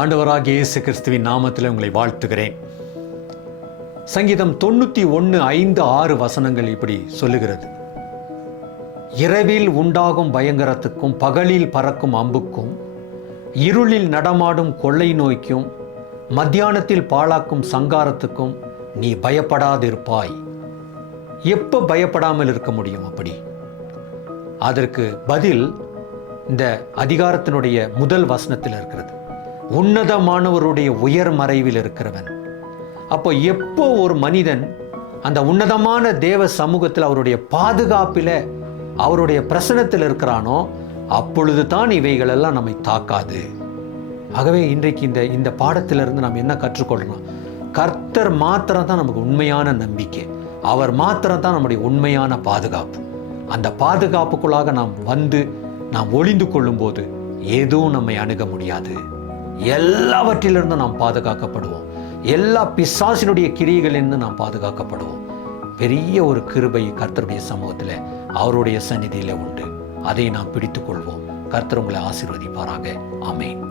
ஆண்டவராகிய இயேசு கிறிஸ்துவின் நாமத்தில் உங்களை வாழ்த்துகிறேன். சங்கீதம் 91:5-6 இப்படி சொல்லுகிறது. இரவில் உண்டாகும் பயங்கரத்துக்கும் பகலில் பறக்கும் அம்புக்கும் இருளில் நடமாடும் கொள்ளை நோய்க்கும் மத்தியானத்தில் பாழாக்கும் சங்காரத்துக்கும் நீ பயப்படாதிருப்பாய். எப்போ பயப்படாமல் இருக்க முடியும்? அப்படி அதற்கு பதில் இந்த அதிகாரத்தினுடைய முதல் வசனத்தில் இருக்கிறது. உன்னதமானவருடைய உயர் மறைவில் இருக்கிறவன். அப்போ எப்போ ஒரு மனிதன் அந்த உன்னதமான தேவ சமூகத்தில் அவருடைய பாதுகாப்பில் அவருடைய பிரசனத்தில் இருக்கிறானோ அப்பொழுது தான் இவைகளெல்லாம் நம்மை தாக்காது. ஆகவே இன்றைக்கு இந்த பாடத்திலிருந்து நாம் என்ன கற்றுக்கொள்ளணும்? கர்த்தர் மாத்திரம் தான் நமக்கு உண்மையான நம்பிக்கை. அவர் மாத்திரம் தான் நம்முடைய உண்மையான பாதுகாப்பு. அந்த பாதுகாப்புக்குள்ளாக நாம் ஒளிந்து கொள்ளும் போது எதுவும் நம்மை அணுக முடியாது. எல்லாவற்றிலிருந்து நாம் பாதுகாக்கப்படுவோம். எல்லா பிசாசினுடைய கிரியைகளிலிருந்து நாம் பாதுகாக்கப்படுவோம். பெரிய ஒரு கிருபை கர்த்தருடைய சமூகத்தில் அவருடைய சந்நிதியில் உண்டு. அதை நாம் பிடித்துக் கொள்வோம். கர்த்தர் உங்களை ஆசீர்வதிப்பாராக. ஆமென்.